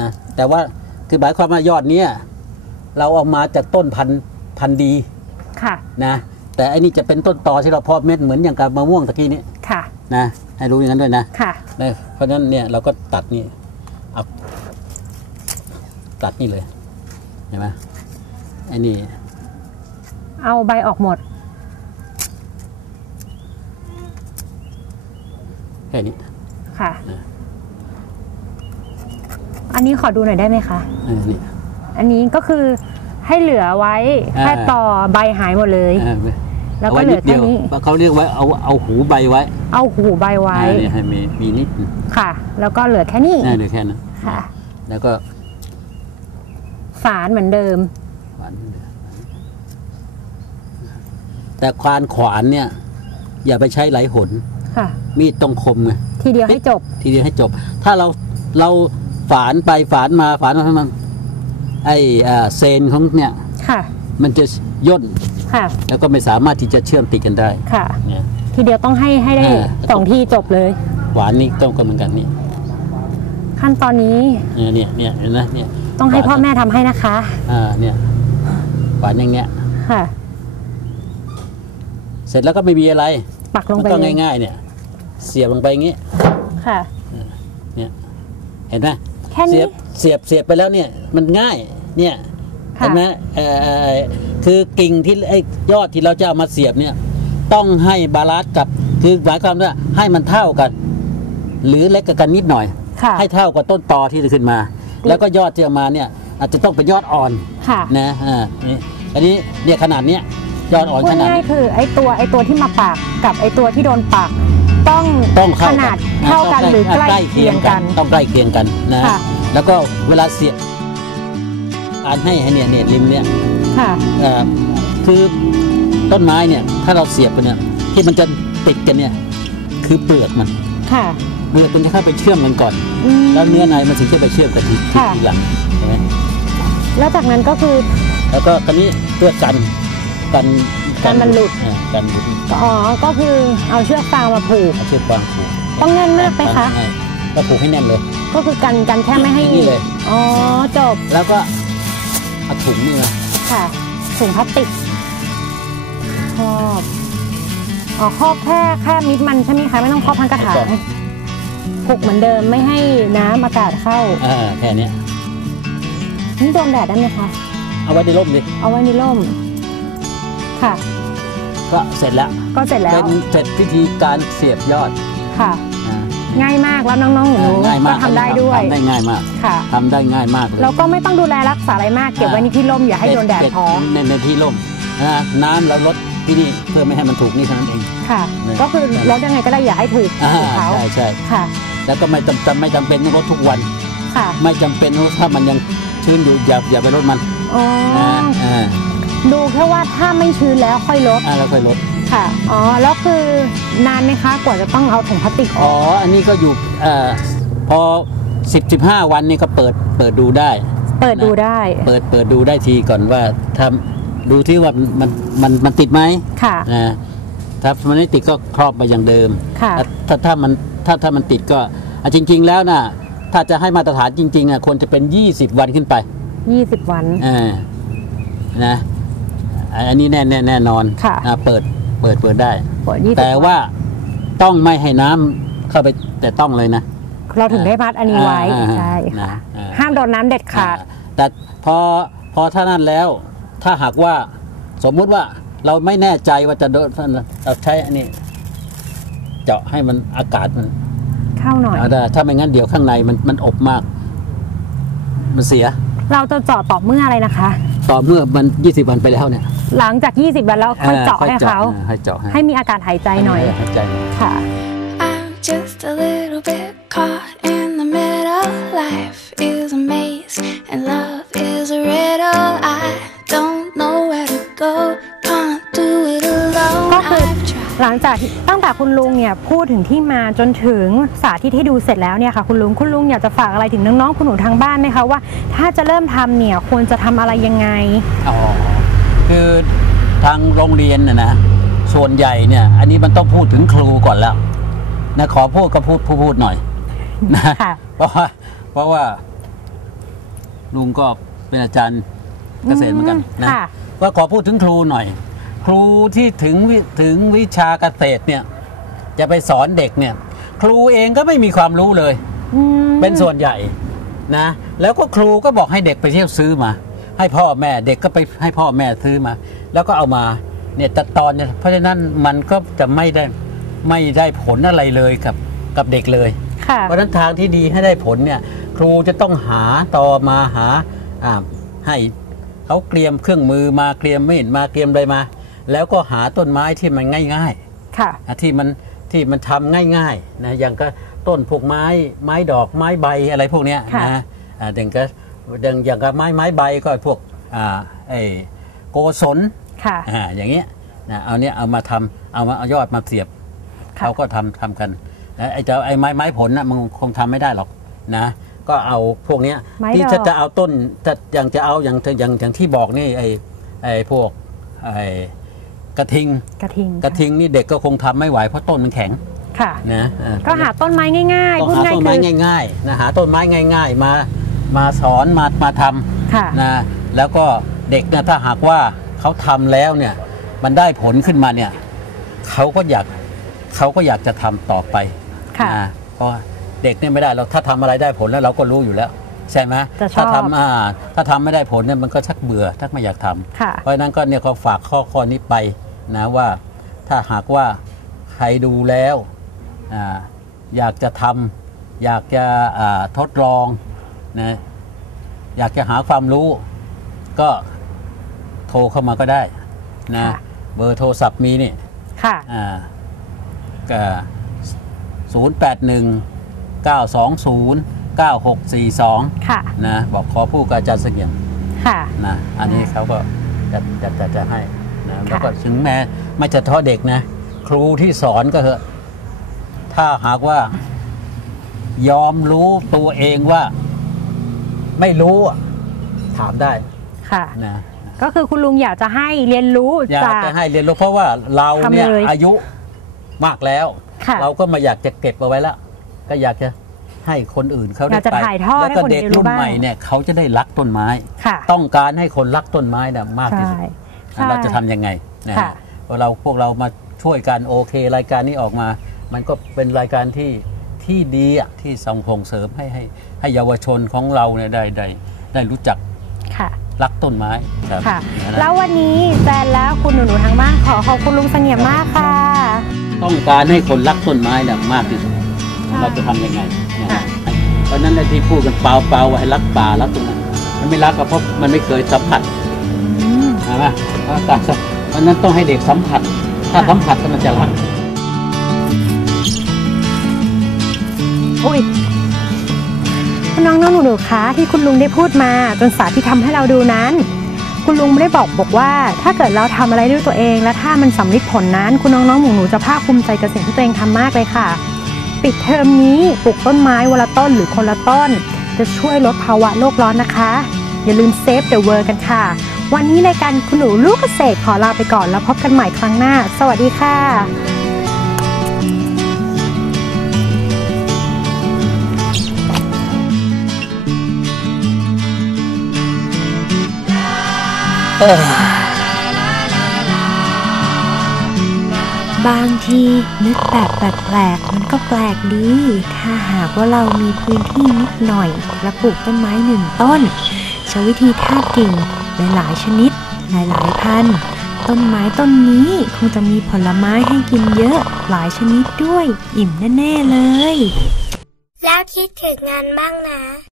นะแต่ว่าคือหมายความว่ายอดเนี้ยเราเอามาจากต้นพันธุ์พันธุ์ดีค่ะนะแต่อันนี้จะเป็นต้นตอที่เราเพาะเม็ดเหมือนอย่างกับมะม่วงตะกี้นี้ค่ะนะให้รู้อย่างนั้นด้วยนะค่ะนะเพราะฉะนั้นเนี่ยเราก็ตัดนี่เอาตัดนี่เลยเห็นไหมไอ้นี่เอาใบออกหมดแค่นี้ค่ะเอออั นนี้ขอดูหน่อยได้ไหมคะเออนี่อันนี้ก็คือให้เหลือไว้อ่าแค่ต่อใบหายหมดเลยเออแล้วเอาก็ไว้เหลืนิอดเดีแค่ยวนี้เขาเรียกไว้เอาเอาหูใบไว้เอาหูใบไว้อ่าเนี่ยให้มีมีนิดนึงค่ะ แล้วก็เหลือแค่นี้น่าเดี๋ยวแค่นั้นค่ะ แล้วก็ฝานเหมือนเดิม ขวานแต่ควานขวานเนี่ย อย่าไปใช้ไหลหนค่ะ มีดตรงคมไง ทีเดียวให้จบ ทีเดียวให้จบ ถ้าเราเรา ฝานไปฝานมาฝานมาให้มันไอ้อ่าเซนของเนี่ยค่ะ มันจะย่นค่ะ แล้วก็ไม่สามารถที่จะเชื่อมติดกันได้ค่ะเนี่ยทีเดียวต้องให้ให้ได้อ่าสองทีจบเลย หวานนี่ต้องก็เหมือนกันนี่ขั้นตอนนี้เนี่ยเนี่ยเนี่ยเห็นไหมเนี่ยต้องให้หวานพ่อแม่ทำให้นะคะอ่าเนี่ยหวานอย่างเงี้ยค่ะ เสร็จแล้วก็ไม่มีอะไร ปักลงมันไปก็เลยง่าย ๆ เนี่ย เสียบลงไปอย่างงี้ค่ะเห็นไหม แค่เสีนี้ ยบเสียบเสียบไปแล้วเนี่ยมันง่ายเนี่ยค่ะ เห็นไหมเอ่อคือกิ่งที่ไอ้ยอดที่เราจะเอามาเสียบเนี่ยต้องให้บาลานซ์กับคือหมายความว่าให้มันเท่ากัน หรือเล็กกว่ากันนิดหน่อย ค่ะให้เท่ากับต้นตอที่จะขึ้นมา แล้วก็ยอดที่เอามาเนี่ยอาจจะต้องเป็นยอดอ่อนค่ะนะอ่านี่อันนี้เนี่ยขนาดเนี้ยยอดอ่อนพูขดนาดง่ายนี้ ๆคือไอ้ตัวไอ้ตัวที่มาปักกับไอ้ตัวที่โดนปัก ต้องต้องขเข้านาดอ่เท่ากันต้องหรือใกล้เคียงกัน ต้องใกล้เคียงกันนะค่ะแล้วก็เวลาเสียบอันให้ให้เนี่ยเนี่ยริมเนี่ยค่ะเอ่อคือต้นไม้เนี่ยถ้าเราเสียบไปเนี่ยที่มันจะติดกันเนี่ยคือเปลือกมันค่ะเปลือกมันจะเข้าไปเชื่อมกันก่อนอืมแล้วเนื้อในมันถึงจะไปเชื่อมกันทีทีค่ะทีหลังใช่ไหมแล้วจากนั้นก็คือ แล้วก็ตอนนี้เพื่อกันกัน กันมันหลุดอ่ากันหลุดอ๋อก็คือเอาเชือกฟางมาผูกเอาเชือกฟางผูกต้องแน่นมากไหมคะใช่ก็ผูกให้แน่นเลย ก็คือกันกันแค่ไม่ให้นี่เลยอ๋อจบแล้วก็เอาถุงนี่มาค่ะถุงพลาสติกครอบอ๋อครอบแค่แค่มิดมันใช่ไหมคะไม่ต้องครอบทั้งกระถางผูกเหมือนเดิมไม่ให้น้ำอากาศเข้าอ่าแค่เนี้ยนี่โดนแดดได้ไหมคะเอาไว้ในร่มดิเอาไว้ในร่ม ค่ะ ก็เสร็จแล้วก็เสร็จแล้วเป็นเสร็จพิธีการเสียบยอดค่ะ อ่าง่ายมากแล้วน้องๆหนูง่ายก็มากทำได้ด้วยทำได้ง่ายมากค่ะ ทำได้ง่ายมากเลยแล้วก็ไม่ต้องดูแลรักษาอะไรมากเก็บไว้ในที่ร่มอย่าให้โดนแดดเก็บพอในในที่ร่มนะน้ำเราลดที่นี่เพื่อไม่ให้มันถูกนี่เท่านั้นเอง ค่ะ เนี่ย ก็คือลดยังไงก็ได้อย่าให้ถูกอ่าถูกเขาใช่ใช่ค่ะแล้วก็ไม่จำจำไม่จำเป็นต้องลดทุกวัน ค่ะไม่จำเป็นว่าถ้ามันยังชื้นอยู่อย่าอย่าไปลดมันอ๋อนะอ่า ดูแค่ว่าถ้าไม่ชื้นแล้วค่อยลดอ่าแล้วค่อยลดค่ะ อ๋อ แล้วคือนานไหมคะ กว่าจะต้องเอาถุงพลาสติกออ๋ออก อันนี้ก็อยู่เอ่อพอสิบสิบห้าวันนี่ก็เปิดเปิดดูได้ เปิดดูได้ เปิดเปิดดูได้ทีก่อนว่าถ้าดูที่ว่ามันมันมันติดไหมค่ะนะถ้ามันไม่ติดก็ครอบมาอย่างเดิมค่ะ ถ้าถ้าถ้ามันถ้าถ้ามันติดก็อะจริง ๆ แล้วนะถ้าจะให้มาตรฐานจริงๆอะควรจะเป็น 20 วันขึ้นไป 20 วัน อ่านะ อะอันนี้แน่แน่แน่นอนค่ะ อะเปิดเปิดเปิดได้ เปิด20แต่ว่าต้องไม่ให้น้ำเข้าไปแต่ต้องเลยนะ เราถึงได้พัดอันนี้ไว้อ่าใช่นะค่ะอ่า ห้ามโดนน้ำเด็ดขาด อ่าแต่พอพอถ้านั่นแล้วถ้าหากว่าสมมุติว่าเราไม่แน่ใจว่าจะโดนเราใช้อันนี้ เจาะให้มันอากาศมันเข้าหน่อย เอาได้ถ้าไม่งั้นเดี๋ยวข้างในมันมันอบมาก มันเสียเราจะเจาะต่อเมื่ออะไรนะคะ ต่อเมื่อมัน 20 วันไปแล้วเนี่ย หลังจาก 20 วันแล้วค่อยเจาะค่ให้เขาอให้เจาะให้มีอากาศหายใจหน่อยให้ใจหน่อยค่ะ I'm just a little bit caught in the middle. Life is a maze and love is a riddle. I don't know where to go. Can't do it alone. ก็คือ I've tried. หลังจากที่ตั้งแต่คุณลุงเนี่ยพูดถึงที่มาจนถึงสาธิตให้ดูเสร็จแล้วเนี่ยค่ะคุณลุงคุณลุงอยากจะฝากอะไรถึงน้องๆคุณหนูทางบ้านไหมคะว่า ถ้าจะเริ่มทำเนี่ยควรจะทำอะไรยังไงอ๋อ คือทางโรงเรียนนะนะส่วนใหญ่เนี่ย อันนี้มันต้องพูดถึงครูก่อนแล้วนะขอพูดก็พูดพูดพูดหน่อยนะค่ะเพราะว่าเพราะว่า ลุงก็เป็นอาจารย์เกษตรเหมือนกันนะค่ะก็ขอพูดถึงครูหน่อย ครูที่ถึงวิถึงวิชาเกษตรเนี่ย จะไปสอนเด็กเนี่ย ครูเองก็ไม่มีความรู้เลยอืมเป็นส่วนใหญ่นะ แล้วก็ครูก็บอกให้เด็กไปเที่ยวซื้อมา ให้พ่อแม่เด็กก็ไปให้พ่อแม่ซื้อมา แล้วก็เอามาเนี่ยตัดตอนเนี่ยเพราะฉะนั้นมันก็จะไม่ได้ไม่ได้ผลอะไรเลยกับกับเด็กเลยค่ะเพราะฉะนั้นทางที่ดีให้ได้ผลเนี่ยครูจะต้องหาต่อมาหาอ่าให้เขาเตรียมเครื่องมือมาเตรียมมีดมาเตรียมอะไรมา แล้วก็หาต้นไม้ที่มันง่ายค่ะๆอะที่มันที่มันทำง่ายๆนะอย่างก็ต้นพวกไม้ไม้ดอกไม้ใบอะไรพวกเนี้ยค่ะนะอ่าอย่างก็ อย่างอย่างกับไม้ไม้ใบก็พวกอ่าไอโกศลค่ะอ่าอย่างเงี้ยนะเอาเนี้ยเอามาทำเอามาเอายอดมาเสียบค่ะ เขาก็ทำทำกันนะไอ้เจ้าไอ้ไม้ไม้ผลนะมันคงทำไม่ได้หรอกนะ ก็เอาพวกเนี้ยไม้ที่ดอกจะจะเอาต้นจะอย่างจะเอาอย่างอย่างอย่างที่บอกนี่ไอ้ไอ้พวกไอ้กระทิงกระทิงกระทิงนี่เด็กก็คงทำไม่ไหวเพราะต้นมันแข็งค่ะ นะเออ ก็หาต้นไม้ง่ายก็ๆพูดหาง่ายต้นคืไม้อง่ายๆนะหาต้นไม้ง่าย ๆ มา มาสอนมามาทำค่ะนะแล้วก็เด็กเนี่ยถ้าหากว่าเขาทำแล้วเนี่ยมันได้ผลขึ้นมาเนี่ยเขาก็อยากเขาก็อยากจะทำต่อไปค่ะ นะเพราะเด็กเนี่ยไม่ได้เราถ้าทำอะไรได้ผลแล้วเราก็รู้อยู่แล้วใช่ไหมจะชอบ ถ้าทำอ่าถ้าทำไม่ได้ผลเนี่ยมันก็ชักเบื่อชักไม่อยากทำ ค่ะ เพราะฉะนั้นก็เนี่ยก็ฝากข้อข้อนี้ไปนะว่าถ้าหากว่าใครดูแล้วอ่าอยากจะทำอยากจะอ่าทดลอง นะอยากจะหาความรู้ ก็โทรเข้ามาก็ได้นะค่ะเบอร์โทรศัพท์มีนี่ค่ะ อ่าก็ศูนย์แปดหนึ่งเก้าสองศูนย์เก้าหกสี่สองค่ะ นะบอกขอผู้กับอาจารย์เสงี่ยม ค่ะ นะอันนี้เขาก็จะจะจะจะให้นะแล้วก็ถึงแม้ไม่จะเฉพาะเด็กนะ ครูที่สอนก็เถอะถ้าหากว่า ยอมรู้ตัวเองว่า ไม่รู้อะถามได้ค่ะ นะก็คือคุณลุงอยากจะให้เรียนรู้อยากจาก จะให้เรียนรู้เพราะว่าเราเนี่ยทำเลยอายุมากแล้ว ค่ะ เราก็ไมาอยากจะเก็บเอาไว้แล้วก็อยากจะให้คนอื่นเขาอได้ยากจะไปถ่ายทอดแล้วให้ก็คนเด็กอื่นรู้รุ่นบ้าง ใหม่เนี่ยเขาจะได้รักต้นไม้ ค่ะต้องการให้คนรักต้นไม้นะมากที่ใช่สุด ใช่ เราจะทำยังไงนะค่ะพอเราพวกเรามาช่วยกันโอเค รายการนี้ออกมา มันก็เป็นรายการที่ ที่ดีอะที่ส่งส่งเสริมให้ให้ให้เยาวชนของเราเนี่ยได้ได้ได้รู้จักค่ะ รักต้นไม้ครับค่ะ นะแล้ววันนี้แฟนและคุณหนูๆทางบ้านขอขอบคุณลุงเสงี่ยมมากค่ะ ต้องการให้คนรักต้นไม้เนี่ยมากที่สุดเราจะทำยังไงนะค่ะ เพราะฉะนั้นไอ้ที่พูดกันเปล่าเปล่าๆว่าให้รักป่ารักต้นไม้มันไม่รักก็เพราะมันไม่เคยสัมผัส อืม ใช่ไหมเพราะการสัมเพราะฉะนั้นต้องให้เด็กสัมผัส ถ้าค่ะ สัมผัสก็มันจะรัก อุ้ยน้องๆหนูๆคะที่คุณลุงได้พูดมาจนสาธิตทำให้เราดูนั้น คุณลุงไม่ได้บอกบอกว่า ถ้าเกิดเราทำอะไรด้วยตัวเอง และถ้ามันสำเร็จผลนั้น คุณน้องๆหนูๆจะภาคภูมิใจกับสิ่งที่ตัวเองทำมากเลยค่ะ ปิดเทอมนี้ปลูกต้นไม้วันละต้นหรือคนละต้น จะช่วยลดภาวะโลกร้อนนะคะ อย่าลืมเซฟเดอะเวิร์กันค่ะ วันนี้รายการคุณหนูลูกเกษตรขอลาไปก่อนแล้วพบกันใหม่ครั้งหน้า สวัสดีค่ะ บางทีนึกแบบแปลกๆมันก็แปลกดี ถ้าหากว่าเรามีพื้นที่นิดหน่อยและปลูกต้นไม้หนึ่งต้นใช้วิธีทาบกิ่งหลายๆชนิด หลายๆพันต้นไม้ต้นนี้คงจะมีผลไม้ให้กินเยอะหลายชนิดด้วย อิ่มแน่ ๆ เลย แล้วคิดถึงงานบ้างนะ